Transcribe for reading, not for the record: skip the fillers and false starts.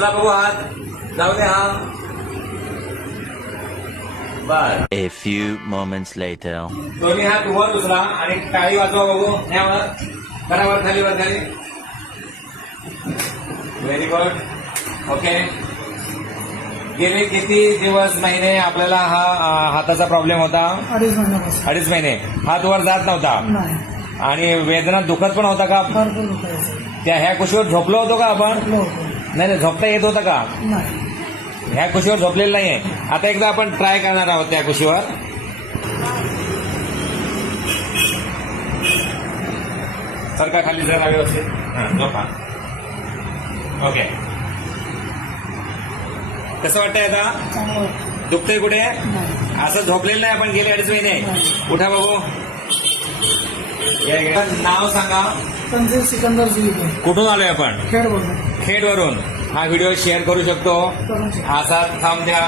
चला बघू हात जाऊ दे हा बस. A few moments later. दोन्ही हात वर उचला आणि टाळी वाजवा बघू. यावर करा वर खाली वर खाली. Very good. ओके. गेले किती दिवस महिने आपल्याला हा हाताचा प्रॉब्लेम होता? 2.5 महिन्यापासून 2.5 महिने. हात वर जात नव्हता नाही. आणि वेदना दुखत पण होता का? भरपूर दुखायचं. त्या ह्या कुशीवर झोपलो होतो का आपण? झोपलो होतो. नाही झोपता येत होतं का? नाही. ह्या कुशीवर झोपलेलं नाहीये. आता एकदा आपण ट्राय करणार आहोत त्या कुशीवर. सरका खाली जरा व्यवस्थित. झोपा. ओके. कसं वाटतंय आता? चांगलं वाटतं. दुखतंय कुठे? नाही. असं झोपलेलं नाही आपण गेले 2.5 महिने. नाही. उठा बघू. नाव सांगा. तंजीर सिकंदर जुईबे. कुठून आलोय आपण? खेड बोलतो. खेडवरून. हा व्हिडिओ शेअर करू शकतो. करून शकतो. असा थांब द्या.